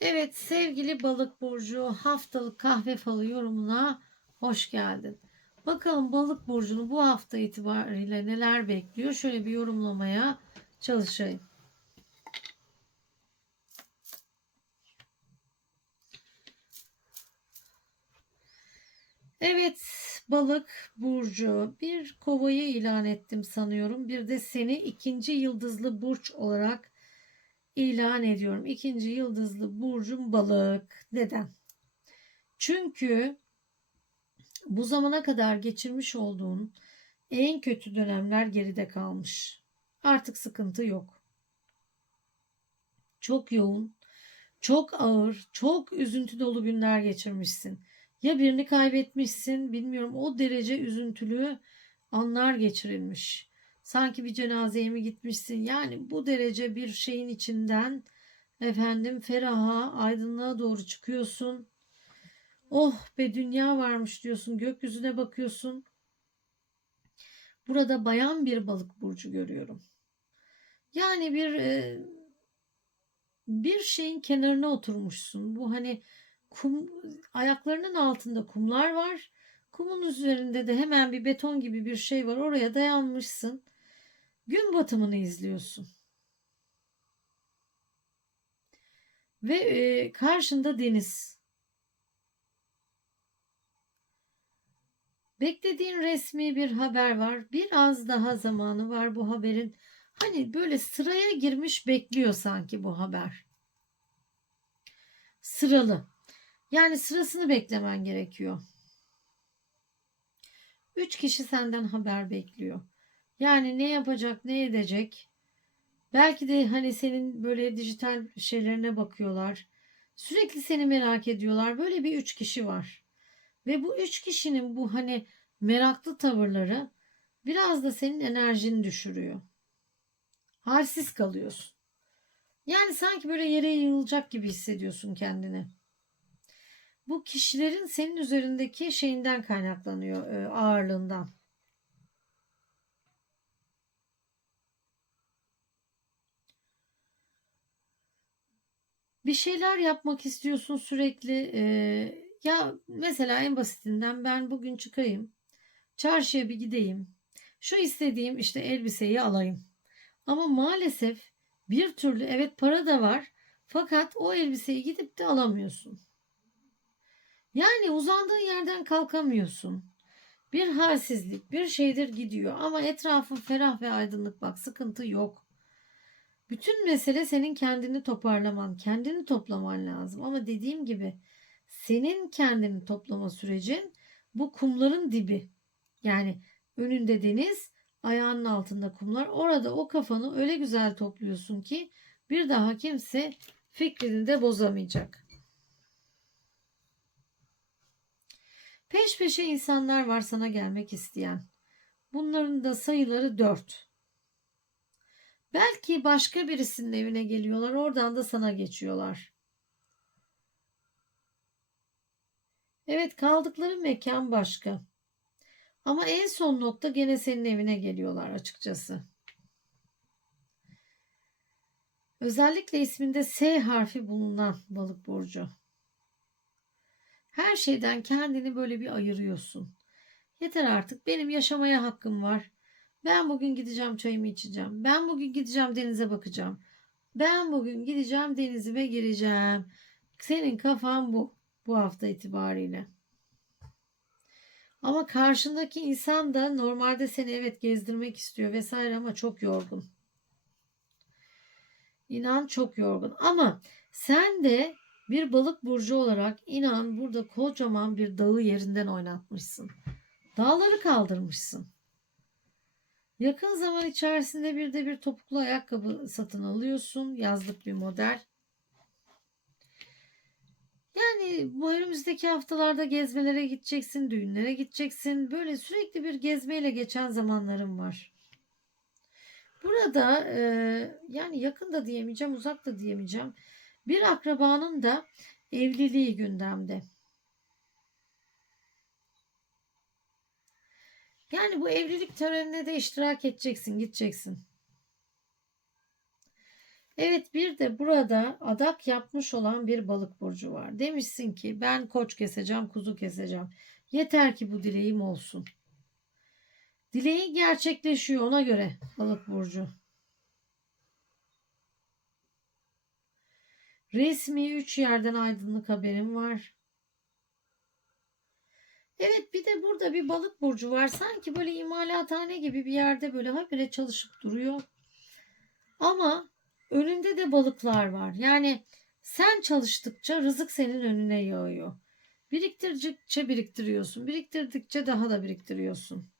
Evet sevgili balık burcu haftalık kahve falı yorumuna hoş geldin. Bakalım balık burcunu bu hafta itibariyle neler bekliyor? Şöyle bir yorumlamaya çalışayım. Evet balık burcu bir kovayı ilan ettim sanıyorum. Bir de seni ikinci yıldızlı burç olarak ilan ediyorum. İkinci yıldızlı burcum balık. Neden? Çünkü bu zamana kadar geçirmiş olduğun en kötü dönemler geride kalmış. Artık sıkıntı yok. Çok yoğun, çok ağır, çok üzüntü dolu günler geçirmişsin. Ya birini kaybetmişsin, bilmiyorum o derece üzüntülü anlar geçirilmiş. Sanki bir cenazeye mi gitmişsin? Yani bu derece bir şeyin içinden efendim feraha, aydınlığa doğru çıkıyorsun. Oh be dünya varmış diyorsun. Gökyüzüne bakıyorsun. Burada bayan bir balık burcu görüyorum. Yani bir e, bir şeyin kenarına oturmuşsun. Bu hani kum ayaklarının altında kumlar var. Kumun üzerinde de hemen bir beton gibi bir şey var. Oraya dayanmışsın. Gün batımını izliyorsun. Ve e, karşında deniz. Beklediğin resmi bir haber var. Biraz daha zamanı var bu haberin. Hani böyle sıraya girmiş bekliyor sanki bu haber. Sıralı. Yani sırasını beklemen gerekiyor. Üç kişi senden haber bekliyor. Yani ne yapacak, ne edecek? Belki de hani senin böyle dijital şeylerine bakıyorlar. Sürekli seni merak ediyorlar. Böyle bir üç kişi var. Ve bu üç kişinin bu hani meraklı tavırları biraz da senin enerjini düşürüyor. Halsiz kalıyorsun. Yani sanki böyle yere yığılacak gibi hissediyorsun kendini. Bu kişilerin senin üzerindeki şeyinden kaynaklanıyor, e, ağırlığından. Bir şeyler yapmak istiyorsun sürekli. e, ya mesela en basitinden ben bugün çıkayım. Çarşıya bir gideyim. Şu istediğim işte elbiseyi alayım. Ama maalesef bir türlü evet para da var. Fakat o elbiseyi gidip de alamıyorsun. Yani uzandığın yerden kalkamıyorsun. Bir halsizlik, bir şeydir gidiyor ama etrafın ferah ve aydınlık bak sıkıntı yok. Bütün mesele senin kendini toparlaman, kendini toplaman lazım. Ama dediğim gibi senin kendini toplama sürecin bu kumların dibi. Yani önünde deniz, ayağının altında kumlar. Orada o kafanı öyle güzel topluyorsun ki bir daha kimse fikrini de bozamayacak. Peş peşe insanlar var sana gelmek isteyen. Bunların da sayıları dört. Belki başka birisinin evine geliyorlar. Oradan da sana geçiyorlar. Evet kaldıkları mekan başka. Ama en son nokta gene senin evine geliyorlar açıkçası. Özellikle isminde S harfi bulunan balık burcu. Her şeyden kendini böyle bir ayırıyorsun. Yeter artık benim yaşamaya hakkım var. Ben bugün gideceğim çayımı içeceğim. Ben bugün gideceğim denize bakacağım. Ben bugün gideceğim denizime gireceğim. Senin kafan bu bu hafta itibariyle. Ama karşındaki insan da normalde seni evet gezdirmek istiyor vesaire ama çok yorgun. İnan çok yorgun. Ama sen de bir balık burcu olarak inan burada kocaman bir dağı yerinden oynatmışsın. Dağları kaldırmışsın. Yakın zaman içerisinde bir de bir topuklu ayakkabı satın alıyorsun. Yazlık bir model. Yani bu önümüzdeki haftalarda gezmelere gideceksin, düğünlere gideceksin. Böyle sürekli bir gezmeyle geçen zamanlarım var. Burada e, yani yakın da diyemeyeceğim, uzak da diyemeyeceğim. Bir akrabanın da evliliği gündemde. Yani bu evlilik törenine de iştirak edeceksin, gideceksin. Evet bir de burada adak yapmış olan bir balık burcu var. Demişsin ki ben koç keseceğim, kuzu keseceğim. Yeter ki bu dileğim olsun. Dileği gerçekleşiyor ona göre balık burcu. Resmi 3 yerden aydınlık haberim var. Evet bir de burada bir balık burcu var. Sanki böyle imalathane gibi bir yerde böyle habire çalışıp duruyor. Ama önünde de balıklar var. Yani sen çalıştıkça rızık senin önüne yağıyor. Biriktirdikçe biriktiriyorsun. Biriktirdikçe daha da biriktiriyorsun.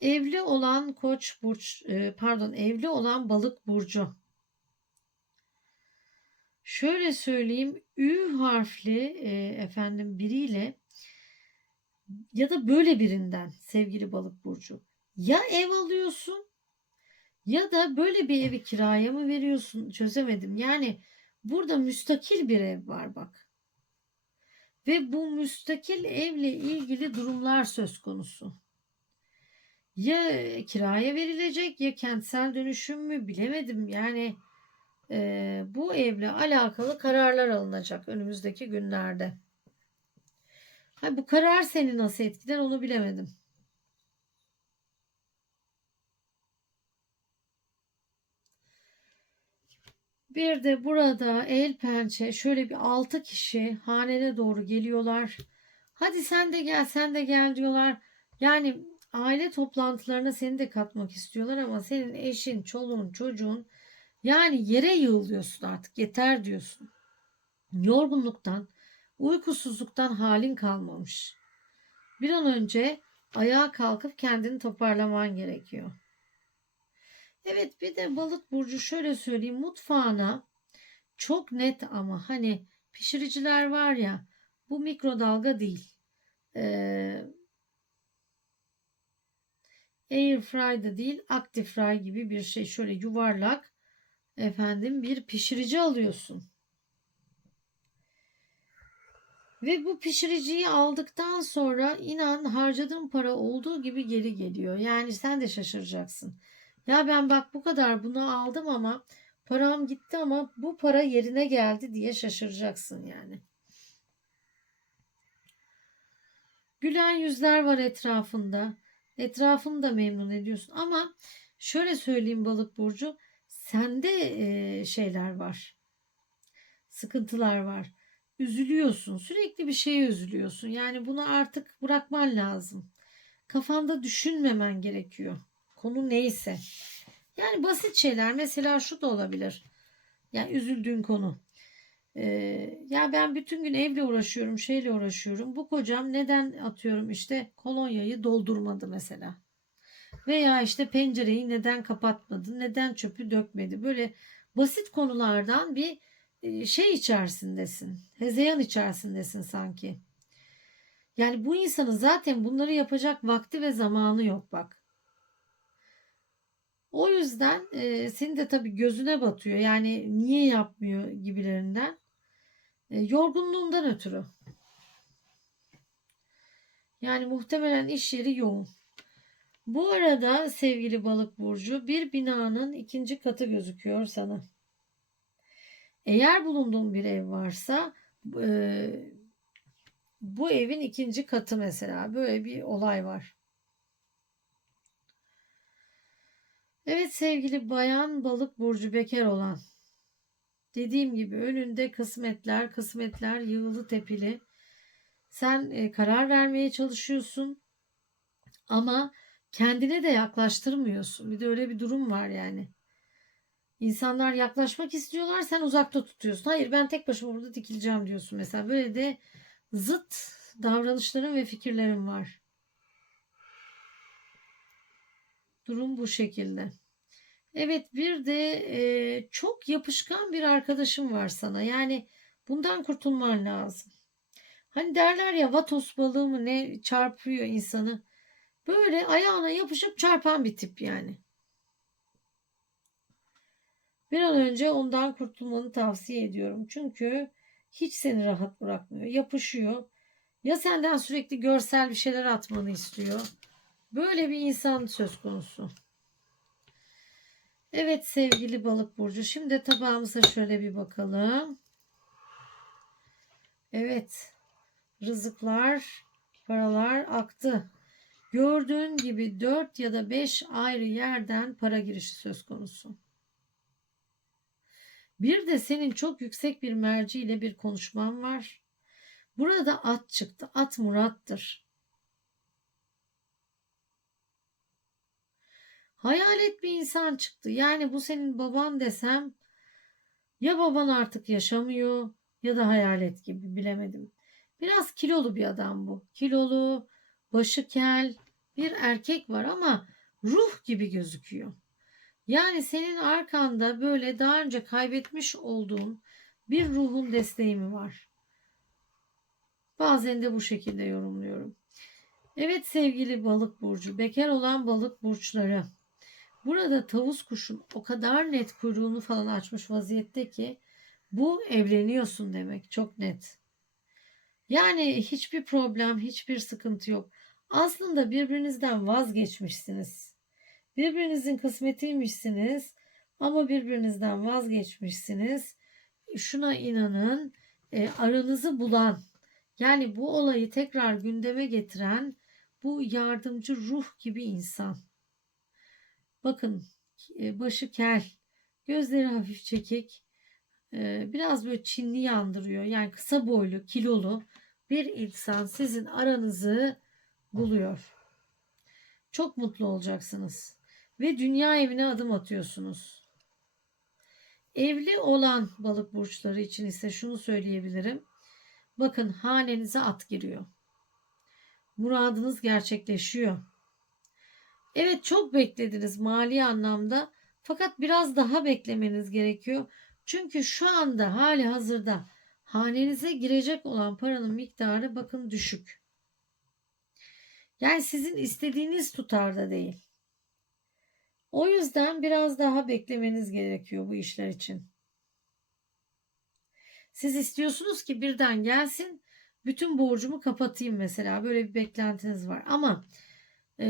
Evli olan koç burç e, pardon evli olan balık burcu. Şöyle söyleyeyim Ü harfli e, efendim biriyle ya da böyle birinden sevgili balık burcu. Ya ev alıyorsun ya da böyle bir evi kiraya mı veriyorsun çözemedim. Yani burada müstakil bir ev var bak. Ve bu müstakil evle ilgili durumlar söz konusu ya kiraya verilecek ya kentsel dönüşüm mü bilemedim. Yani e, bu evle alakalı kararlar alınacak önümüzdeki günlerde. Ha, bu karar seni nasıl etkiler onu bilemedim. Bir de burada el pençe şöyle bir altı kişi hanene doğru geliyorlar. Hadi sen de gel sen de gel diyorlar. Yani aile toplantılarına seni de katmak istiyorlar ama senin eşin, çoluğun, çocuğun yani yere yığılıyorsun artık yeter diyorsun. Yorgunluktan, uykusuzluktan halin kalmamış. Bir an önce ayağa kalkıp kendini toparlaman gerekiyor. Evet bir de balık burcu şöyle söyleyeyim mutfağına çok net ama hani pişiriciler var ya bu mikrodalga değil. Ee, Air fry da değil active fry gibi bir şey şöyle yuvarlak efendim bir pişirici alıyorsun. Ve bu pişiriciyi aldıktan sonra inan harcadığın para olduğu gibi geri geliyor. Yani sen de şaşıracaksın. Ya ben bak bu kadar bunu aldım ama param gitti ama bu para yerine geldi diye şaşıracaksın yani. Gülen yüzler var etrafında. Etrafını da memnun ediyorsun. Ama şöyle söyleyeyim balık burcu sende şeyler var. Sıkıntılar var. Üzülüyorsun. Sürekli bir şeye üzülüyorsun. Yani bunu artık bırakman lazım. Kafanda düşünmemen gerekiyor. Konu neyse. Yani basit şeyler. Mesela şu da olabilir. Yani üzüldüğün konu. Ee, ya ben bütün gün evle uğraşıyorum, şeyle uğraşıyorum. Bu kocam neden atıyorum işte kolonyayı doldurmadı mesela. Veya işte pencereyi neden kapatmadı, neden çöpü dökmedi. Böyle basit konulardan bir e, şey içerisindesin. Hezeyan içerisindesin sanki. Yani bu insanın zaten bunları yapacak vakti ve zamanı yok bak. O yüzden e, senin de tabii gözüne batıyor. Yani niye yapmıyor gibilerinden. E, yorgunluğundan ötürü. Yani muhtemelen iş yeri yoğun. Bu arada sevgili balık burcu bir binanın ikinci katı gözüküyor sana. Eğer bulunduğun bir ev varsa e, bu evin ikinci katı mesela böyle bir olay var. Evet sevgili bayan balık burcu bekar olan Dediğim gibi önünde kısmetler, kısmetler yığılı tepili. Sen e, karar vermeye çalışıyorsun ama kendine de yaklaştırmıyorsun. Bir de öyle bir durum var yani. İnsanlar yaklaşmak istiyorlar, sen uzakta tutuyorsun. Hayır ben tek başıma burada dikileceğim diyorsun mesela. Böyle de zıt davranışların ve fikirlerin var. Durum bu şekilde. Evet bir de e, çok yapışkan bir arkadaşım var sana. Yani bundan kurtulman lazım. Hani derler ya vatos balığı mı ne çarpıyor insanı. Böyle ayağına yapışıp çarpan bir tip yani. Bir an önce ondan kurtulmanı tavsiye ediyorum. Çünkü hiç seni rahat bırakmıyor. Yapışıyor. Ya senden sürekli görsel bir şeyler atmanı istiyor. Böyle bir insan söz konusu. Evet sevgili balık burcu. Şimdi tabağımıza şöyle bir bakalım. Evet. Rızıklar, paralar aktı. Gördüğün gibi 4 ya da 5 ayrı yerden para girişi söz konusu. Bir de senin çok yüksek bir merci ile bir konuşman var. Burada at çıktı. At Murat'tır. Hayalet bir insan çıktı. Yani bu senin baban desem ya baban artık yaşamıyor ya da hayalet gibi bilemedim. Biraz kilolu bir adam bu. Kilolu, başı kel, bir erkek var ama ruh gibi gözüküyor. Yani senin arkanda böyle daha önce kaybetmiş olduğun bir ruhun desteği mi var? Bazen de bu şekilde yorumluyorum. Evet sevgili balık burcu, bekar olan balık burçları. Burada tavus kuşun o kadar net kuyruğunu falan açmış vaziyette ki bu evleniyorsun demek çok net. Yani hiçbir problem, hiçbir sıkıntı yok. Aslında birbirinizden vazgeçmişsiniz. Birbirinizin kısmetiymişsiniz ama birbirinizden vazgeçmişsiniz. Şuna inanın, e, aranızı bulan, yani bu olayı tekrar gündeme getiren bu yardımcı ruh gibi insan. Bakın e, başı kel, gözleri hafif çekik, e, biraz böyle Çinli yandırıyor. Yani kısa boylu, kilolu bir insan sizin aranızı buluyor. Çok mutlu olacaksınız ve dünya evine adım atıyorsunuz. Evli olan balık burçları için ise şunu söyleyebilirim. Bakın hanenize at giriyor. Muradınız gerçekleşiyor. Evet çok beklediniz mali anlamda fakat biraz daha beklemeniz gerekiyor. Çünkü şu anda hali hazırda hanenize girecek olan paranın miktarı bakın düşük. Yani sizin istediğiniz tutarda değil. O yüzden biraz daha beklemeniz gerekiyor bu işler için. Siz istiyorsunuz ki birden gelsin bütün borcumu kapatayım mesela böyle bir beklentiniz var ama e,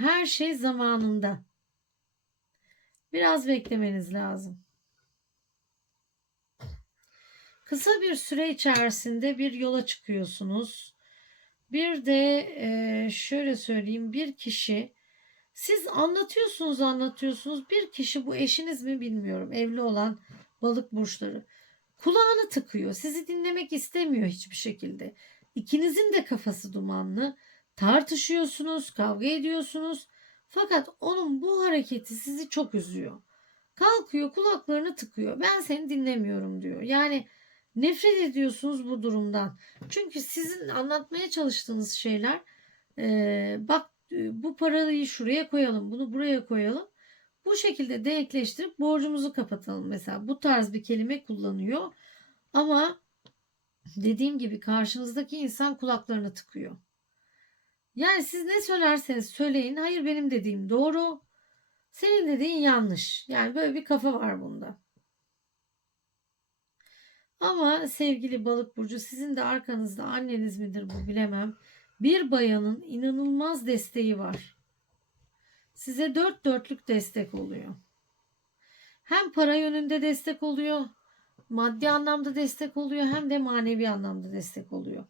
her şey zamanında biraz beklemeniz lazım. Kısa bir süre içerisinde bir yola çıkıyorsunuz. Bir de e, şöyle söyleyeyim bir kişi siz anlatıyorsunuz anlatıyorsunuz. Bir kişi bu eşiniz mi bilmiyorum evli olan balık burçları. Kulağını tıkıyor sizi dinlemek istemiyor hiçbir şekilde. İkinizin de kafası dumanlı. Tartışıyorsunuz kavga ediyorsunuz. Fakat onun bu hareketi sizi çok üzüyor. Kalkıyor kulaklarını tıkıyor. Ben seni dinlemiyorum diyor. Yani nefret ediyorsunuz bu durumdan çünkü sizin anlatmaya çalıştığınız şeyler e, bak bu parayı şuraya koyalım, bunu buraya koyalım. Bu şekilde denkleştirip borcumuzu kapatalım mesela. Bu tarz bir kelime kullanıyor. Ama dediğim gibi karşınızdaki insan kulaklarını tıkıyor. Yani siz ne söylerseniz söyleyin. Hayır benim dediğim doğru. Senin dediğin yanlış. Yani böyle bir kafa var bunda. Ama sevgili balık burcu sizin de arkanızda anneniz midir bu bilemem bir bayanın inanılmaz desteği var. Size dört dörtlük destek oluyor. Hem para yönünde destek oluyor, maddi anlamda destek oluyor hem de manevi anlamda destek oluyor.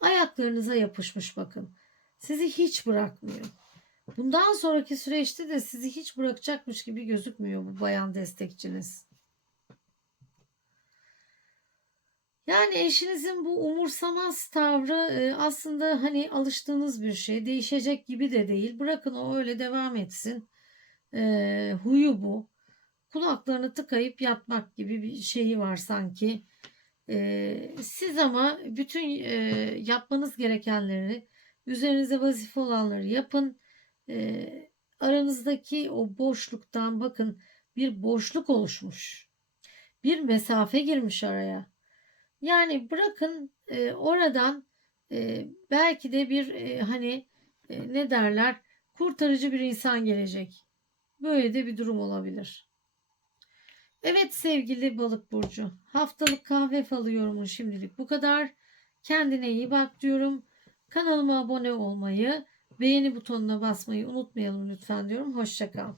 Ayaklarınıza yapışmış bakın. Sizi hiç bırakmıyor. Bundan sonraki süreçte de sizi hiç bırakacakmış gibi gözükmüyor bu bayan destekçiniz. Yani eşinizin bu umursamaz tavrı e, aslında hani alıştığınız bir şey. Değişecek gibi de değil. Bırakın o öyle devam etsin. E, huyu bu. Kulaklarını tıkayıp yatmak gibi bir şeyi var sanki. E, siz ama bütün e, yapmanız gerekenleri, üzerinize vazife olanları yapın. E, aranızdaki o boşluktan bakın bir boşluk oluşmuş. Bir mesafe girmiş araya yani bırakın e, oradan e, belki de bir e, hani e, ne derler kurtarıcı bir insan gelecek. Böyle de bir durum olabilir. Evet sevgili balık burcu haftalık kahve falı yorumun şimdilik bu kadar. Kendine iyi bak diyorum. Kanalıma abone olmayı, beğeni butonuna basmayı unutmayalım lütfen diyorum. Hoşçakal.